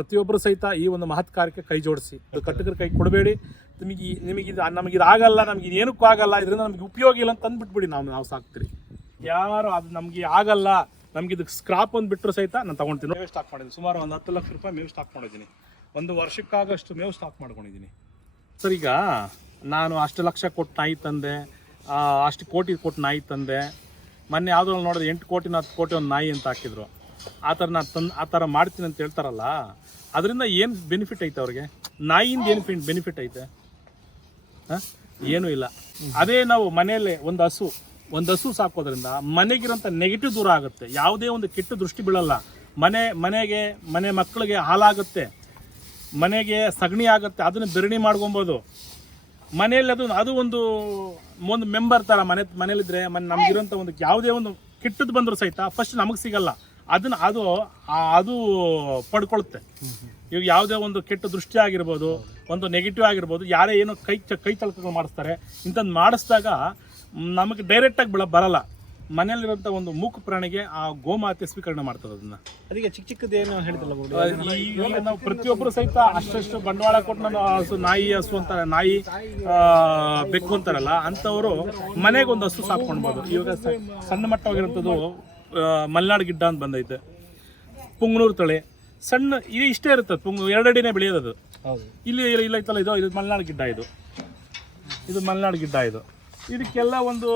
ಪ್ರತಿಯೊಬ್ಬರು ಸಹಿತ ಈ ಒಂದು ಮಹತ್ ಕಾರ್ಯಕ್ಕೆ ಕೈ ಜೋಡಿಸಿ. ಅದು ಕಟ್ಟಕರ ಕೈ ಕೊಡಬೇಡಿ. ನಮಗಿದು ಆಗಲ್ಲ, ನಮ್ಗೆ ಏನಕ್ಕೂ ಆಗಲ್ಲ, ಇದರಿಂದ ನಮ್ಗೆ ಉಪಯೋಗ ಇಲ್ಲ ಅಂತ ಅಂದ್ಬಿಟ್ಬಿಡಿ. ನಾವು ಸಾಕ್ತೀರಿ. ಯಾರು ಅದು ನಮಗೆ ಆಗಲ್ಲ, ನಮ್ಗೆ ಇದು ಸ್ಕ್ರಾಪ್ ಒಂದು ಬಿಟ್ಟರು ಸಹಿತ ನಾನು ತೊಗೊಳ್ತೀನಿ. ಮೇವು ಸ್ಟಾಕ್ ಮಾಡಿದ್ದೀನಿ, ಸುಮಾರು ಒಂದು 10 ಲಕ್ಷ ರೂಪಾಯಿ ಮೇವು ಸ್ಟಾಕ್ ಮಾಡಿದ್ದೀನಿ. ಒಂದು ವರ್ಷಕ್ಕಾಗಷ್ಟು ಮೇವು ಸ್ಟಾಕ್ ಮಾಡ್ಕೊಂಡಿದ್ದೀನಿ ಸರ್. ಈಗ ನಾನು ಅಷ್ಟು ಲಕ್ಷ ಕೊಟ್ಟು ನಾಯಿ ತಂದೆ, ಅಷ್ಟು ಕೋಟಿ ಕೊಟ್ಟು ನಾಯಿ ತಂದೆ. ಮೊನ್ನೆ ಯಾವುದ್ರಲ್ಲಿ ನೋಡಿದ್ರೆ 8 ಕೋಟಿ 10 ಕೋಟಿ ಒಂದು ನಾಯಿ ಅಂತ ಹಾಕಿದ್ರು. ಆ ಥರ ನಾನು ಆ ಥರ ಮಾಡ್ತೀನಿ ಅಂತ ಹೇಳ್ತಾರಲ್ಲ, ಅದರಿಂದ ಏನು ಬೆನಿಫಿಟ್ ಐತೆ ಅವ್ರಿಗೆ? ನಾಯಿಯಿಂದ ಏನು ಬೆನಿಫಿಟ್ ಐತೆ? ಏನೂ ಇಲ್ಲ. ಅದೇ ನಾವು ಮನೆಯಲ್ಲೇ ಒಂದು ಹಸು ಸಾಕೋದ್ರಿಂದ ಮನೆಗಿರೋಂಥ ನೆಗೆಟಿವ್ ದೂರ ಆಗುತ್ತೆ. ಯಾವುದೇ ಒಂದು ಕೆಟ್ಟ ದೃಷ್ಟಿ ಬೀಳಲ್ಲ. ಮನೆ ಮಕ್ಕಳಿಗೆ ಹಾಲಾಗುತ್ತೆ, ಮನೆಗೆ ಸಗಣಿ ಆಗುತ್ತೆ, ಅದನ್ನು ಬೆರಣಿ ಮಾಡ್ಕೊಬೋದು. ಮನೆಯಲ್ಲಿ ಅದು ಒಂದು ಮೆಂಬರ್ ಥರ ಮನೇಲಿದ್ರೆ ನಮಗಿರೋಂಥ ಒಂದು ಯಾವುದೇ ಒಂದು ಕೆಟ್ಟದ್ದು ಬಂದರೂ ಸಹಿತ ಫಸ್ಟ್ ನಮಗೆ ಸಿಗಲ್ಲ, ಅದು ಪಡ್ಕೊಳುತ್ತೆ. ಇವಾಗ ಯಾವುದೇ ಒಂದು ಕೆಟ್ಟ ದೃಷ್ಟಿ ಆಗಿರ್ಬೋದು, ಒಂದು ನೆಗೆಟಿವ್ ಆಗಿರ್ಬೋದು, ಯಾರೇ ಏನೋ ಕೈ ಚಳಕಗಳು ಮಾಡಿಸ್ತಾರೆ, ಇಂಥದ್ದು ಮಾಡಿಸಿದಾಗ ನಮಗೆ ಡೈರೆಕ್ಟಾಗಿ ಬರಲ್ಲ. ಮನೆಯಲ್ಲಿರೋಂಥ ಒಂದು ಮೂಕ ಪ್ರಾಣಿಗೆ ಆ ಗೋಮಾತೆ ಸ್ವೀಕರಣೆ ಮಾಡ್ತದೆ. ಅದಕ್ಕೆ ಚಿಕ್ಕದೇನು ಹೇಳಿದ್ರಲ್ಲ, ಈಗ ನಾವು ಪ್ರತಿಯೊಬ್ಬರು ಸಹಿತ ಅಷ್ಟು ಬಂಡವಾಳ ಕೊಟ್ಟು ನಾನು ಹಸು ಅಂತಾರೆ, ನಾಯಿ ಬೆಕ್ಕು ಅಂತಾರಲ್ಲ, ಅಂಥವರು ಮನೆಗೆ ಒಂದು ಹಸು ಸಾಕ್ಕೊಳ್ಬೋದು. ಇವಾಗ ಸಣ್ಣ ಮಟ್ಟವಾಗಿರೋಂಥದ್ದು ಮಲೆನಾಡು ಗಿಡ್ಡ ಅಂತ ಬಂದೈತೆ, ಪುಂಗನೂರು ತಳಿ ಸಣ್ಣ ಇದು ಇಷ್ಟೇ ಇರುತ್ತೆ. 2 ಅಡಿನೇ ಬೆಳೆಯೋದು. ಇಲ್ಲಿ ಐತಲ್ಲ, ಇದು ಮಲೆನಾಡು ಗಿಡ್ಡ. ಇದು ಮಲೆನಾಡು ಗಿಡ್ಡ. ಇದಕ್ಕೆಲ್ಲ ಒಂದು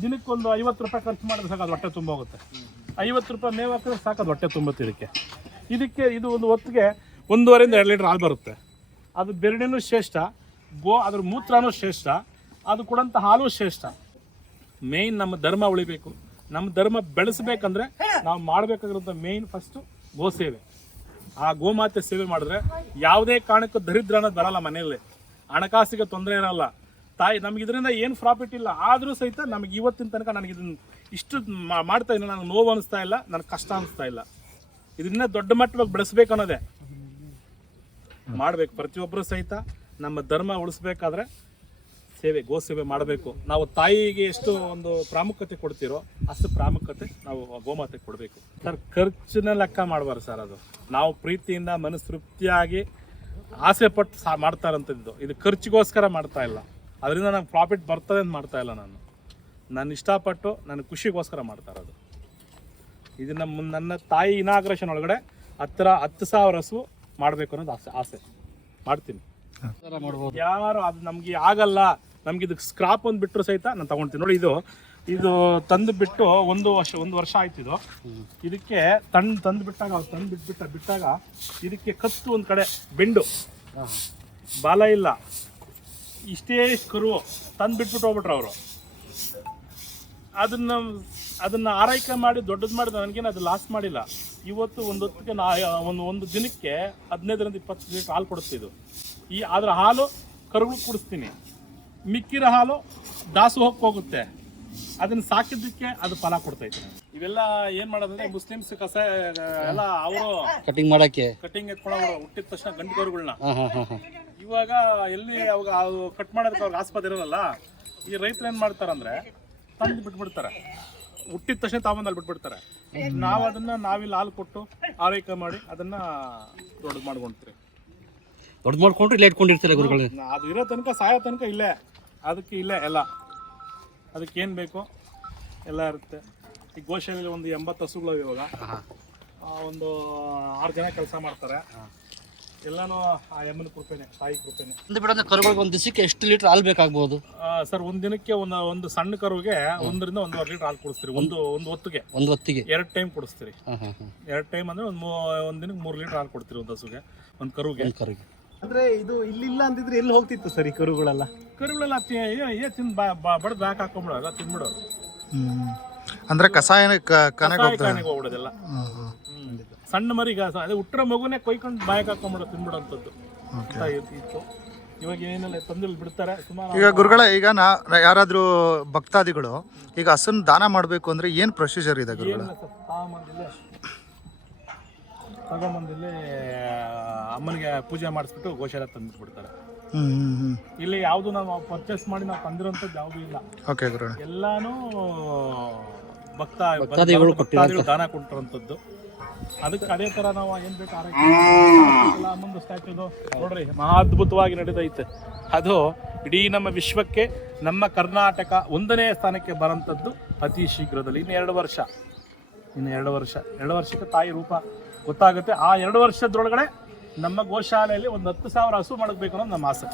ದಿನಕ್ಕೊಂದು 50 ರೂಪಾಯಿ ಖರ್ಚು ಮಾಡಿದ್ರೆ ಸಾಕು, ಅದು ಹೊಟ್ಟೆ ತುಂಬ ಹೋಗುತ್ತೆ. 50 ರೂಪಾಯಿ ಮೇವು ಹಾಕಿದ್ರೆ ಸಾಕು, ಅದು ಹೊಟ್ಟೆ ತುಂಬುತ್ತೆ. ಇದಕ್ಕೆ ಇದು ಒಂದು ಹೊತ್ತಿಗೆ 1.5 ರಿಂದ 2 ಲೀಟರ್ ಹಾಲು ಬರುತ್ತೆ. ಅದು ಬೆರಡಿನೂ ಶ್ರೇಷ್ಠ, ಅದ್ರ ಮೂತ್ರನೂ ಶ್ರೇಷ್ಠ, ಅದು ಕೊಡೋಂಥ ಹಾಲು ಶ್ರೇಷ್ಠ. ಮೇಯ್ನ್ ನಮ್ಮ ಧರ್ಮ ಉಳಿಬೇಕು. ನಮ್ಮ ಧರ್ಮ ಬೆಳೆಸಬೇಕಂದ್ರೆ ನಾವು ಮಾಡಬೇಕಾಗಿರೋಂಥ ಮೇಯ್ನ್ ಫಸ್ಟು ಗೋಸೇವೆ. ಆ ಗೋಮಾತೆ ಸೇವೆ ಮಾಡಿದ್ರೆ ಯಾವುದೇ ಕಾರಣಕ್ಕೂ ದರಿದ್ರ ಅನ್ನೋದು ಬರಲ್ಲ. ಮನೆಯಲ್ಲಿ ಹಣಕಾಸಿಗೆ ತೊಂದರೆ ಇರಲ್ಲ. ನಮ್ಗೆ ಇದರಿಂದ ಏನು ಪ್ರಾಫಿಟ್ ಇಲ್ಲ, ಆದರೂ ಸಹಿತ ನಮಗೆ ಇವತ್ತಿನ ತನಕ ನನಗೆ ಇದನ್ನು ಇಷ್ಟು ಮಾಡ್ತಾ ಇಲ್ಲ, ನನಗೆ ನೋವು ಅನಿಸ್ತಾ ಇಲ್ಲ, ನನಗೆ ಕಷ್ಟ ಅನಿಸ್ತಾ ಇಲ್ಲ. ಇದನ್ನ ದೊಡ್ಡ ಮಟ್ಟವಾಗಿ ಬೆಳೆಸ್ಬೇಕು ಅನ್ನೋದೇ ಮಾಡಬೇಕು. ಪ್ರತಿಯೊಬ್ಬರು ಸಹಿತ ನಮ್ಮ ಧರ್ಮ ಉಳಿಸ್ಬೇಕಾದ್ರೆ ಗೋಸೇವೆ ಮಾಡಬೇಕು. ನಾವು ತಾಯಿಗೆ ಎಷ್ಟು ಒಂದು ಪ್ರಾಮುಖ್ಯತೆ ಕೊಡ್ತೀರೋ ಅಷ್ಟು ಪ್ರಾಮುಖ್ಯತೆ ನಾವು ಗೋಮಾತೆಗೆ ಕೊಡಬೇಕು. ಸರ್, ಖರ್ಚಿನ ಲೆಕ್ಕ ಮಾಡಬಾರ್ದು ಸರ್. ಅದು ನಾವು ಪ್ರೀತಿಯಿಂದ ಮನಸ್ತೃಪ್ತಿಯಾಗಿ ಆಸೆ ಪಟ್ಟು ಮಾಡ್ತಾ ಇರೋಂಥದ್ದು. ಇದು ಖರ್ಚಿಗೋಸ್ಕರ ಮಾಡ್ತಾ ಇಲ್ಲ, ಅದರಿಂದ ನಂಗೆ ಪ್ರಾಫಿಟ್ ಬರ್ತದೆ ಅಂತ ಮಾಡ್ತಾ ಇಲ್ಲ. ನಾನು ಇಷ್ಟಪಟ್ಟು ನನ್ನ ಖುಷಿಗೋಸ್ಕರ ಮಾಡ್ತಾ ಇರೋದು. ಇದು ನನ್ನ ತಾಯಿ ಇನಾಗ್ರೇಷನ್ ಒಳಗಡೆ 10,000 ಹಸು ಮಾಡಬೇಕು ಅನ್ನೋದು ಆಸೆ ಮಾಡ್ತೀನಿ. ಯಾರು ಅದು ನಮಗೆ ಆಗಲ್ಲ, ನಮ್ಗೆ ಇದು ಸ್ಕ್ರಾಪ್ ಒಂದು ಬಿಟ್ಟರು ಸಹಿತ ನಾನು ತಗೊಳ್ತೀನಿ. ನೋಡಿ, ಇದು ತಂದು ಬಿಟ್ಟು ಒಂದು ವರ್ಷ ಆಯ್ತು. ಇದಕ್ಕೆ ತಂದು ಬಿಟ್ಟಾಗ ಇದಕ್ಕೆ ಕತ್ತು ಒಂದು ಕಡೆ ಬೆಂಡು, ಬಾಲ ಇಲ್ಲ, ಇಷ್ಟೇ ಕರು ತಂದು ಬಿಟ್ಬಿಟ್ಟು ಹೋಗ್ಬಿಟ್ರು ಅವರು. ಅದನ್ನ ಆರೈಕೆ ಮಾಡಿ ದೊಡ್ಡದು ಮಾಡಿದ ನನಗೇನು ಅದು ಲಾಸ್ ಮಾಡಿಲ್ಲ. ಇವತ್ತು ಒಂದು ಹೊತ್ತಿಗೆ ಒಂದು ದಿನಕ್ಕೆ 15 ರಿಂದ 20 ಲೀಟರ್ ಹಾಲು ಕೊಡುತ್ತಿದ್ದು. ಅದರ ಹಾಲು ಕರುಗಳು ಕುಡಿಸ್ತೀನಿ, ಮಿಕ್ಕಿರೋ ಹಾಲು ದಾಸೋಹಕ್ಕೆ ಹೋಗುತ್ತೆ. ಅದನ್ನು ಸಾಕಿದ್ದಕ್ಕೆ ಅದು ಫಲ ಕೊಡ್ತೈತೆ. ಇವೆಲ್ಲ ಏನು ಮಾಡೋದಂದ್ರೆ ಮುಸ್ಲಿಮ್ಸ್ ಕಸ ಎಲ್ಲ ಅವರು ಕಟಿಂಗ್ ಎತ್ಕೊಳ್ಳೋರು ಹುಟ್ಟಿದ ತಕ್ಷಣ ಗಂಡು ಕರುಗಳನ್ನ. ಇವಾಗ ಎಲ್ಲಿ ಅವಾಗ ಕಟ್ ಮಾಡೋದಕ್ಕೆ ಅವ್ರಿಗೆ ಆಸ್ಪತ್ರೆ ಇರೋಲ್ಲ. ಈ ರೈತರು ಏನು ಮಾಡ್ತಾರಂದ್ರೆ ತಂದು ಬಿಟ್ಬಿಡ್ತಾರೆ, ಹುಟ್ಟಿದ ತಕ್ಷಣ ತಾವಂದಲ್ಲಿ ಬಿಟ್ಬಿಡ್ತಾರೆ. ನಾವು ನಾವಿಲ್ಲಿ ಹಾಲು ಕೊಟ್ಟು ಆರೈಕೆ ಮಾಡಿ ಅದನ್ನ ದೊಡ್ಡದು ಮಾಡ್ಕೊಂತೀರಿ. ದೊಡ್ಡ ಮಾಡ್ಕೊಂಡ್ರೆ ಇಲ್ಲೇ ಇಟ್ಕೊಂಡಿರ್ತಾರೆ ಗುರುಗಳು. ಅದು ಇರೋ ತನಕ ಸಾಯೋ ತನಕ ಇಲ್ಲೇ, ಅದಕ್ಕೆ ಇಲ್ಲೇ ಎಲ್ಲ, ಅದಕ್ಕೆ ಏನು ಬೇಕೋ ಎಲ್ಲ ಇರುತ್ತೆ. ಈ ಗೋಶಾಲೆಯಲ್ಲಿ ಒಂದು 80 ಹಸುಗಳು ಇವಾಗ. ಒಂದು 6 ಜನ ಕೆಲಸ ಮಾಡ್ತಾರೆ. ಎಲ್ಲಾನು ಆ ಎಮ್ಮನ ಕೃಪೆನೆ, ತಾಯಿ ಕೃಪೆನೆ. ಕರುಗಳಿಗೆ ಒಂದು ದಿವಸಕ್ಕೆ ಎಷ್ಟು ಲೀಟರ್ ಹಾಲು ಬೇಕಾಗ್ಬೋದು ಸರ್? ಒಂದು ದಿನಕ್ಕೆ ಒಂದು ಸಣ್ಣ ಕರುಗೆ 1 ರಿಂದ 1.5 ಲೀಟರ್ ಹಾಲು ಕೊಡಿಸ್ತೀರಿ. ಒಂದು ಹೊತ್ತಿಗೆ 2 ಟೈಮ್ ಕೊಡಿಸ್ತೀರಿ. 2 ಟೈಮ್ ಅಂದ್ರೆ ಒಂದು ದಿನಕ್ಕೆ 3 ಲೀಟರ್ ಹಾಲು ಕೊಡ್ತೀರಿ ಒಂದು ಹಸುಗೆ, ಒಂದು ಕರುಗೆ. ಅಂದ್ರೆ ಇದು ಇಲ್ಲಿಲ್ಲ ಅಂತಿದ್ರೆ ಎಲ್ಲಿ ಹೋಗ್ತಿತ್ತು ಸರ್ ಈ ಕರುಗಳೆಲ್ಲ ತಿಂದು ಬಡ್ದು ಬ್ಯಾಕ್ ಹಾಕೊಂಡ್ಬಿಡೋಲ್ಲ, ತಿನ್ಬಿಡೋದು. ಅಂದ್ರೆ ಕಸಾಯ ಹೋಗ್ಬಿಡೋದೆಲ್ಲ. ಸಣ್ಣ ಮರಿಗ ಅದೇ ಹುಟ್ಟರ ಮಗುನೇ ಕೊಯ್ಕೊಂಡು ಬಾಯಕ್ ಹಾಕೊಂಡ್ಬಿಡೋ ತಿನ್ಬಿಡೋಂಥದ್ದು ಇತ್ತು. ಇವಾಗ ಏನೆಲ್ಲ ತಂದಲ್ಲಿ ಬಿಡ್ತಾರೆ ಸುಮಾರು. ಈಗ ಗುರುಗಳೇ, ಈಗ ಯಾರಾದ್ರೂ ಭಕ್ತಾದಿಗಳು ಈಗ ಹಸನ್ ದಾನ ಮಾಡಬೇಕು ಅಂದ್ರೆ ಏನ್ ಪ್ರೊಸೀಜರ್ ಇದೆ ಗುರುಗಳೇ? ತಗೊಂಬಂದಿಲ್ಲಿ ಅಮ್ಮನಿಗೆ ಪೂಜೆ ಮಾಡಿಸ್ಬಿಟ್ಟು ಗೋಶಾಲೆ ತಂದ್ಬಿಟ್ಬಿಡ್ತಾರೆ. ಇಲ್ಲಿ ಯಾವುದು ನಾವು ಪರ್ಚೇಸ್ ಮಾಡಿ ನಾವು ತಂದಿರೋಂಥದ್ದು ಯಾವುದು ಇಲ್ಲ. ಎಲ್ಲಾನು ಭಕ್ತಾದಿಗಳು ದಾನ ಕೊಟ್ಟಿರೋಂಥದ್ದು. ಅದಕ್ಕೆ ಅದೇ ತರ ನಾವು ಏನ್ ಬೇಕು ಆರೈಕೆ ಮುಂದೆ ಸ್ಟ್ಯಾಚ್ಯೂದು ನೋಡ್ರಿ ಮಹಾ ಅದ್ಭುತವಾಗಿ ನಡೆದೈತೆ. ಅದು ಇಡೀ ನಮ್ಮ ವಿಶ್ವಕ್ಕೆ ನಮ್ಮ ಕರ್ನಾಟಕ 1ನೇ ಸ್ಥಾನಕ್ಕೆ ಬರೋಂಥದ್ದು ಅತಿ ಶೀಘ್ರದಲ್ಲಿ. ಇನ್ನು 2 ವರ್ಷಕ್ಕೆ ತಾಯಿ ರೂಪ ಗೊತ್ತಾಗುತ್ತೆ. ಆ 2 ವರ್ಷದೊಳಗಡೆ ನಮ್ಮ ಗೋಶಾಲೆಯಲ್ಲಿ ಒಂದು 10,000 ಹಸು ಮಾಡಬೇಕು ಅನ್ನೋದು ನಮ್ಮ ಆಸೆ.